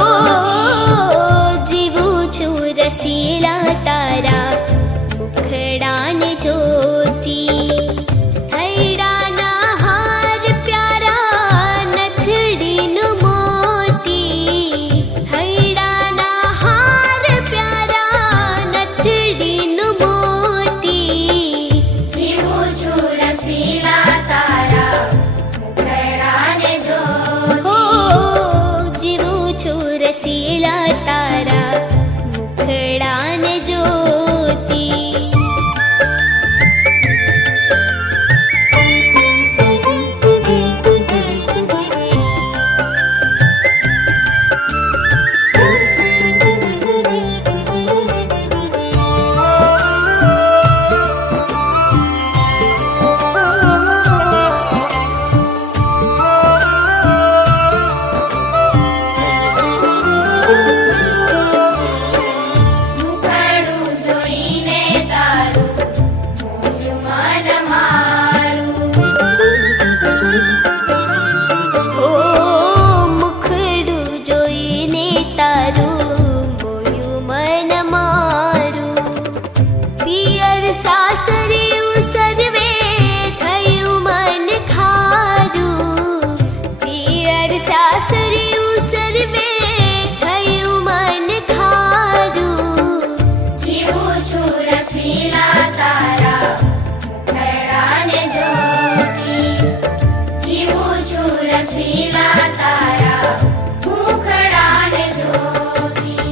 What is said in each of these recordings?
ઓ જીવું છું રસીલા તારા મુખડાને જોતી. હૈડાના હાર પ્યારા નથડીનું મોતી. હૈડાના હાર પ્યારા નથડીનું મોતી. જીવું છું રસીલા તારા મુખડાને જોતી. હો જીવું છું રસીલા તારા મુખડાને જોતી. મુખડું જોઈને તારું મોયું મન મારું. ઓ મુખડું જોઈને તારું મોયું મન મારું. પિયર સાસરે સર્વે થયું મન ખારું. પિયર સાસરે સર્વે થયું મન ખારું. જીવું છું રસીલા તારા મુખડાને જોતી. જીવું છું રસીલા તારા મુખડાને જોતી.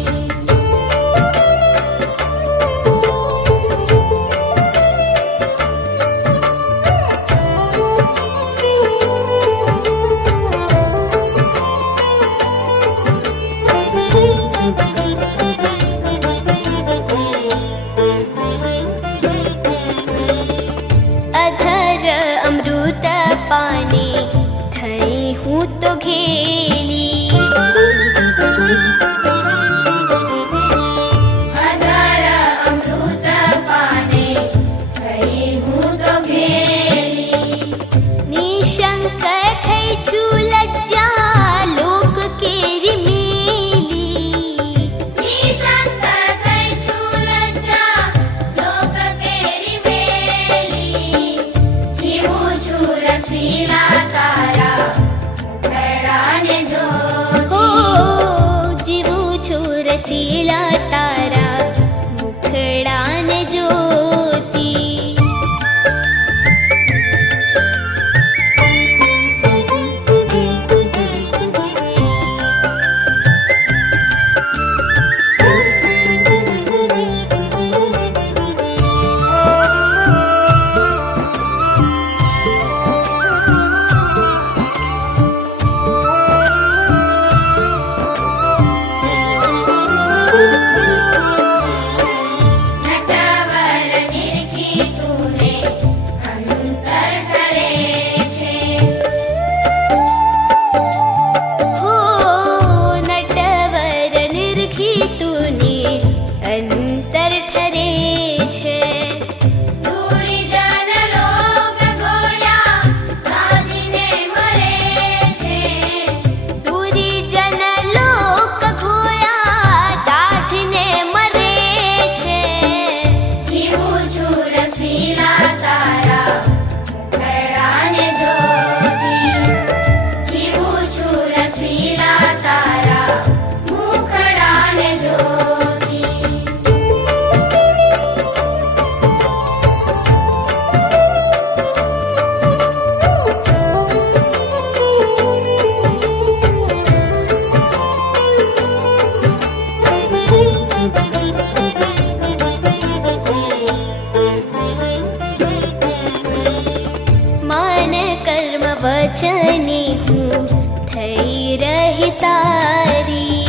અધર અમૃત પાને થઈ હું તો ઘેલી. અધર અમૃત પાને થઈ હું તો ઘેલી. નિશંક થઈ છું લજ્જા લોક કેરી મેલી. નિશંક થઈ છું લજ્જા લોક કેરી મેલી. જીવું છું રસીલા તારા મુખડાને જોતી. હો જીવું છું રસીલા તારા મુખડાને જોતી. નટવર નિરખી તુને અંતર ઠરે છે. હો નટવર નિરખી તુને અંતર ઠરે છે. દૂરી જન લોક ગોયા તાજીને મરે છે. પૂરી જન લોક ઘોયા તાજને મરે છે. જીવું છું રસીલા તારા મુખડાને જોતી. જીવું છું રસીલા તારા મુખડાને જોતી. મન કર્મ વચને હું થઈ રહી તારી.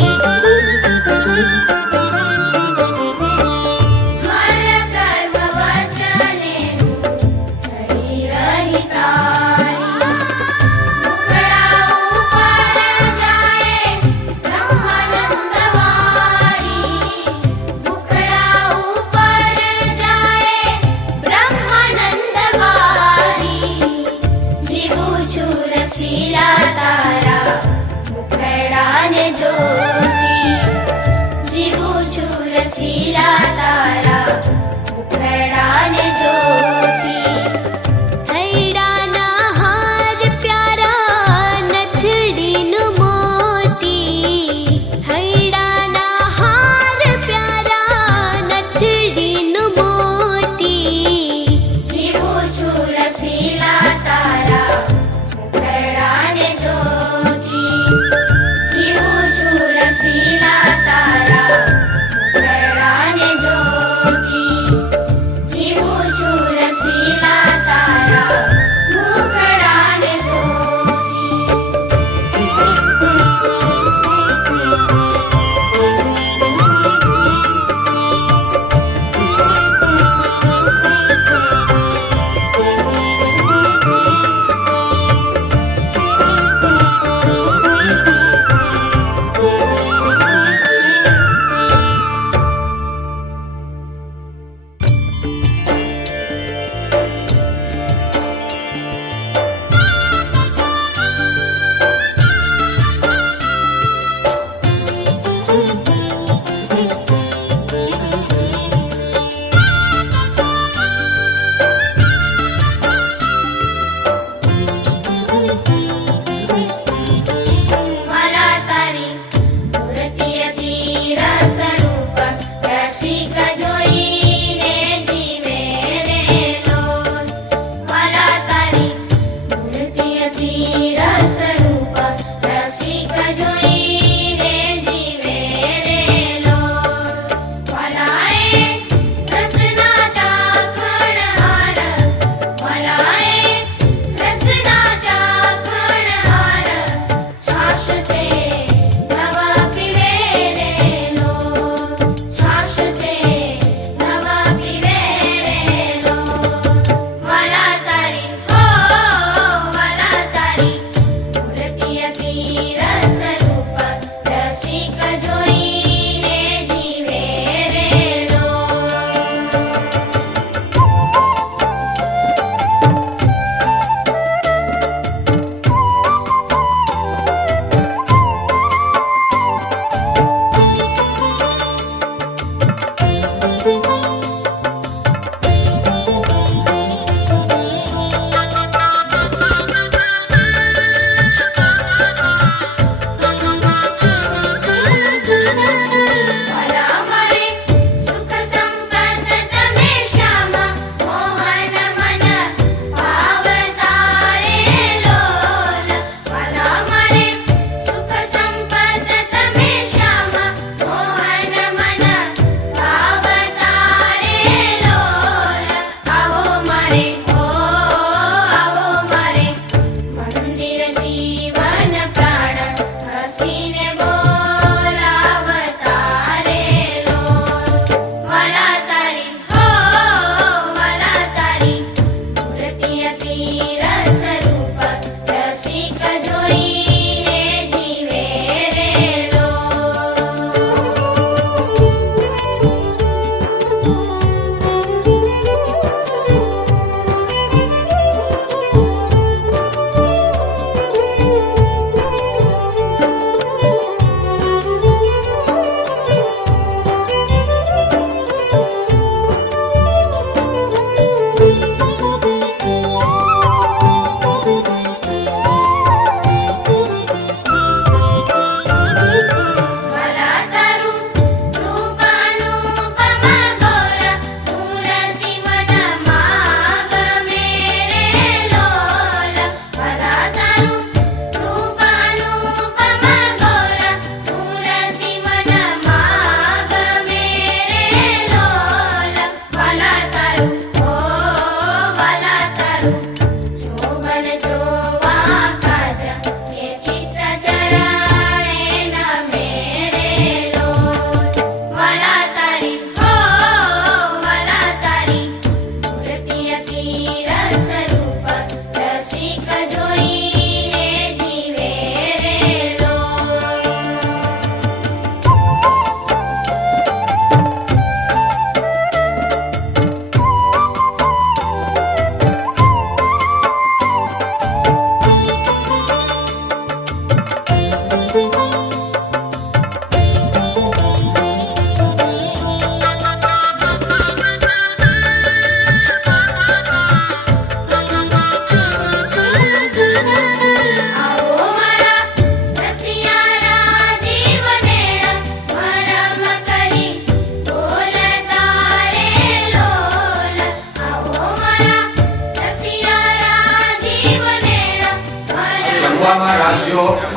મન કર્મ વચને હું થઈ રહી તારી. મુખડા ઉપર જાય બ્રહ્માનંદ વારી. મુખડા ઉપર જાય બ્રહ્માનંદ વારી. જીવું છું રસીલા તારા મુખડાને જોતી.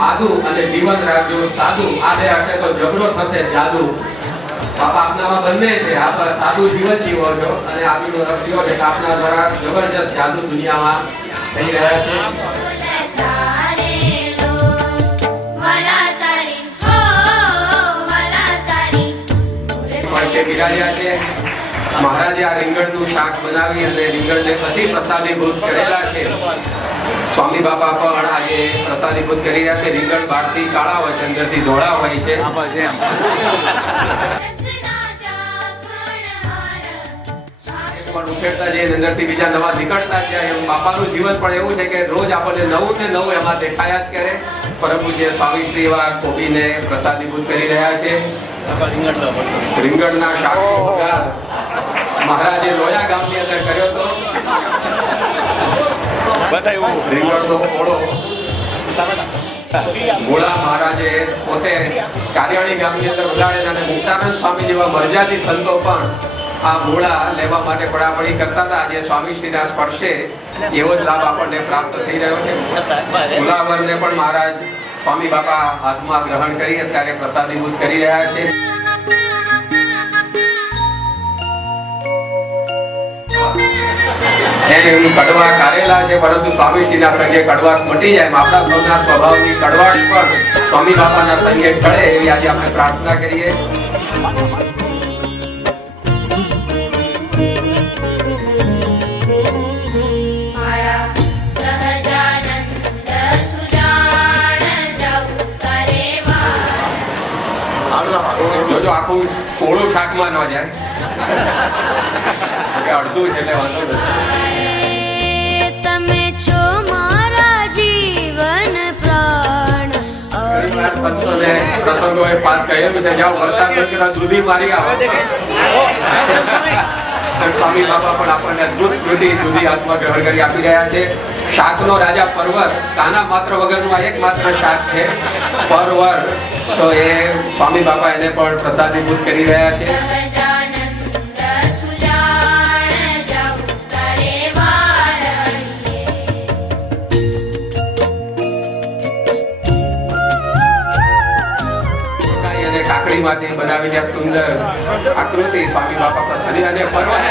આદુ અને જીવન રાખજો સાદુ. આને હશે તો ઝઘડો થશે જાદુ. બાપા આપનામાં બંને છે. આપ સાદું જીવન જીવો છો અને આદુનો રસ પીવો છે. આપના દ્વારા જબરજસ્ત જાદુ દુનિયામાં થઈ રહ્યા છે. બિરાજ્યા છે. મહારાજે આ રીંગણનું શાક બનાવી અને રીંગણને કતિ પ્રસાદીભૂત કરેલા છે. સ્વામી બાપા પણ આજે પ્રસાદીભૂત કરી રહ્યા છે. રીંગણ બહારથી કાળા હોય છે, અંદરથી ધોળા હોય છે. પણ ઉછેરતા જઈએ અંદરથી બીજા નવા નીકળતા જાય. એમ બાપાનું જીવન પણ એવું છે કે રોજ આપણને નવું ને નવું એમાં દેખાયા જ કરે. પરંતુ જે સ્વામી શ્રી એવા કોબીને પ્રસાદીભૂત કરી રહ્યા છે. રીંગણના શાકનો વઘાર મહારાજે લોયા ગામની અંદર કર્યો હતો. રીંગણનો ઓળો ગોળા મહારાજે પોતે કાર્યાણી ગામની અંદર વગાડેલા અને મુક્તાનંદ સ્વામી જેવા મર્યાદિત સંતો પણ આ મૂળા લેવા માટે પડાપડી કરતા હતા. આજે સ્વામી શ્રીના સ્પર્શે એવો જ લાભ આપણને પ્રાપ્ત થઈ રહ્યો છે. ગુલાવરને પણ મહારાજ સ્વામી બાપા હાથમાં ગ્રહણ કરી અત્યારે પ્રસાદીભૂત કરી રહ્યા છે. કડવા કારેલા છે, પરંતુ સ્વામીશ્રીના સંગે કડવાશ મટી જાય. આપણા સૌના સ્વભાવની કડવાશ પણ સ્વામી બાપાના સંગે ટળે એવી આજે આપણે પ્રાર્થના કરીએ. જોજો આખું કોળું શાકમાં ન જાય. અડધું છે એટલે વાંધો નથી. તમે છો મારા જીવન પ્રાણ. સંતોને પ્રસંગોએ પાર કહેલું છે જાઓ વરસાદ નથી સુધી મારી આવો. સ્વામી બાપા પણ આપણને અદભુત સ્મૃતિ જુદી હાથમાં ગ્રહણ કરી આપી રહ્યા છે. શાકનો રાજા પરવર, કાના માત્ર વગરનું આ એકમાત્ર શાક છે પરવર. તો એ સ્વામી બાપા એને પણ પ્રસાદીભૂત કરી રહ્યા છે. કાકડીમાંથી બનાવેલી આ સુંદર આકૃતિ સ્વામી બાપા પ્રસાદી અને પરવર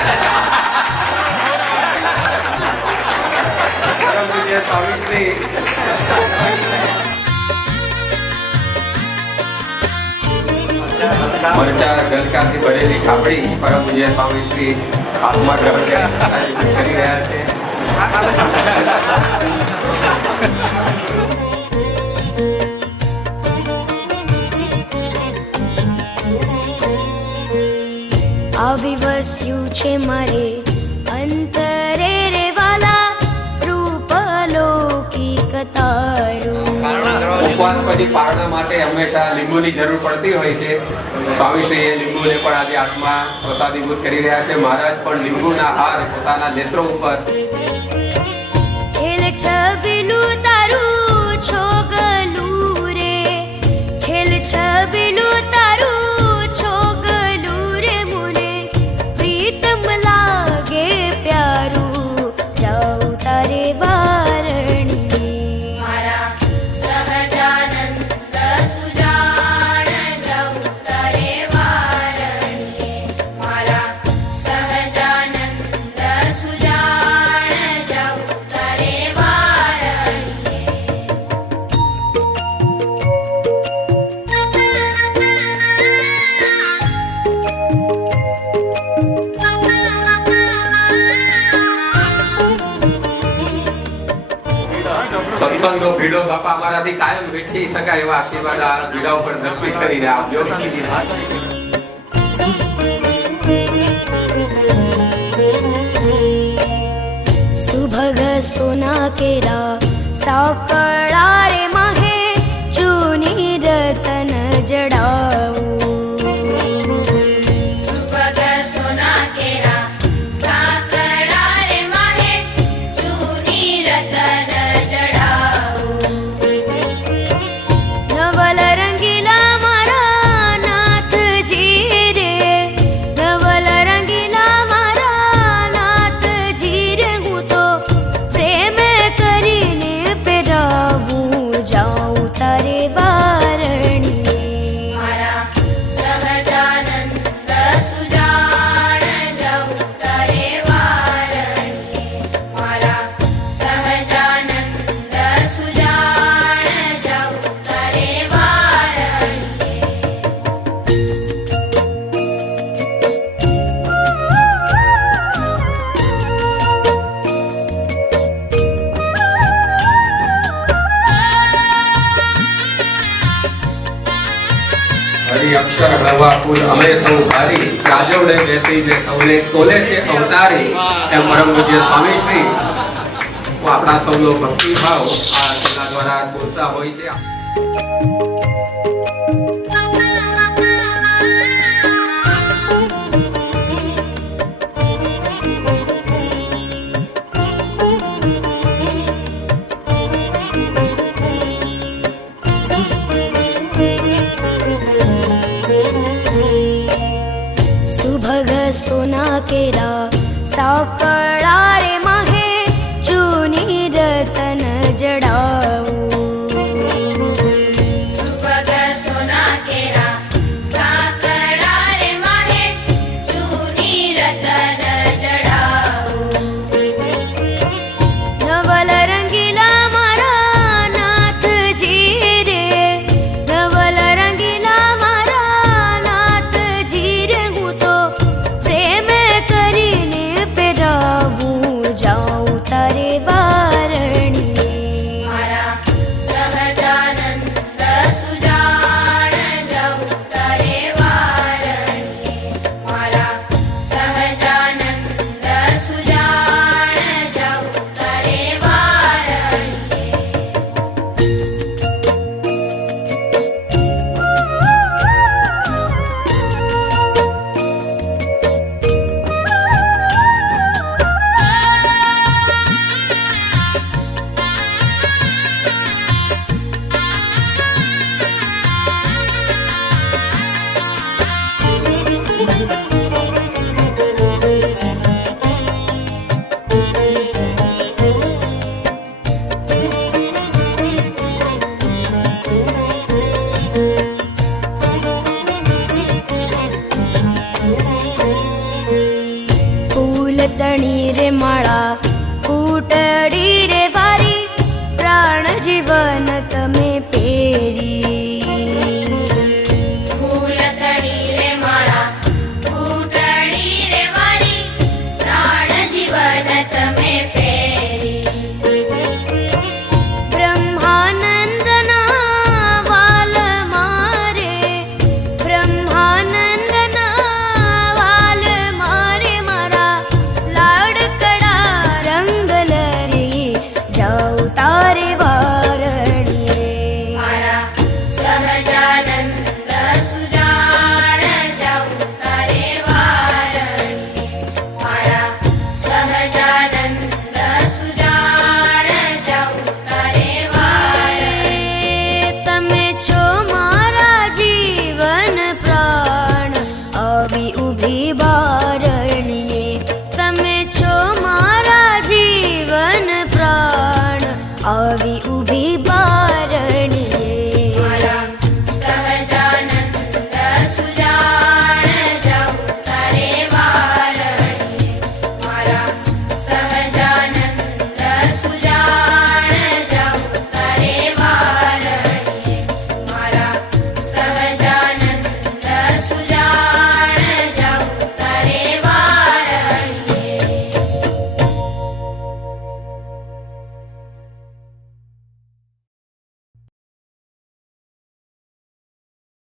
સ્વામીશ્રી મરચા ગલકાથી ભરેલી ખાપડી પરમ પૂજ્ય સ્વામીશ્રી હાથમાં ગ્રહણ કરી રહ્યા છે. આવી વસ્યું છે મારે અંતરે રે વાલા રૂપ લૌકિક તારું. ઉપવાસ પછી પારણા માટે હંમેશા લીંબુની જરૂર પડતી હોય છે. સ્વામીશ્રીએ લીંબુને પણ આજે હાથમાં પ્રસાદીભૂત કરી રહ્યા છે. મહારાજ પણ લીંબુના હાર પોતાના નેત્રો ઉપર. છેલ છબીલું તારું છોગલું રે, છેલ છબીલું તારું છોગલું રે, મુને પ્રીતમ લાગે પ્યારું જાઉં તારે વારણી. મારા સહજાનંદ સુજાણ જાઉં તારે વારણીએ. મારા સહજાનંદ સુજાણ જાઉં તારે વારણીએ. સત્સંગનો ભીડો બાપા અમારાથી કાયમ વેઠી શકાય એવા આશીર્વાદ આ ભીડા ઉપર દ્રષ્ટિ કરીને આપજો. સુભગ સોના કેરા સાકળા રે માહે જૂની રતન જડાવું. સુભગ સોના કેરા સાંકળા રે માહે જૂની રતન જડાવું. નવલ રંગીલા મારા નાથજી રે, નવલ રંગીલા મારા નાથજી રે, હું તો પ્રેમ કરીને પહેરાવું જાઉં નદી અક્ષર હળવા ફૂલ અમે સૌ ભારી રાજવડે બેસી જે સૌને તોલે છે અવતારી એમ પરમ પૂજ્ય સ્વામી શ્રી આપણા સૌનો ભક્તિભાવ આ સેના દ્વારા પૂરતા હોય છે. सुभग सोना केरा साकर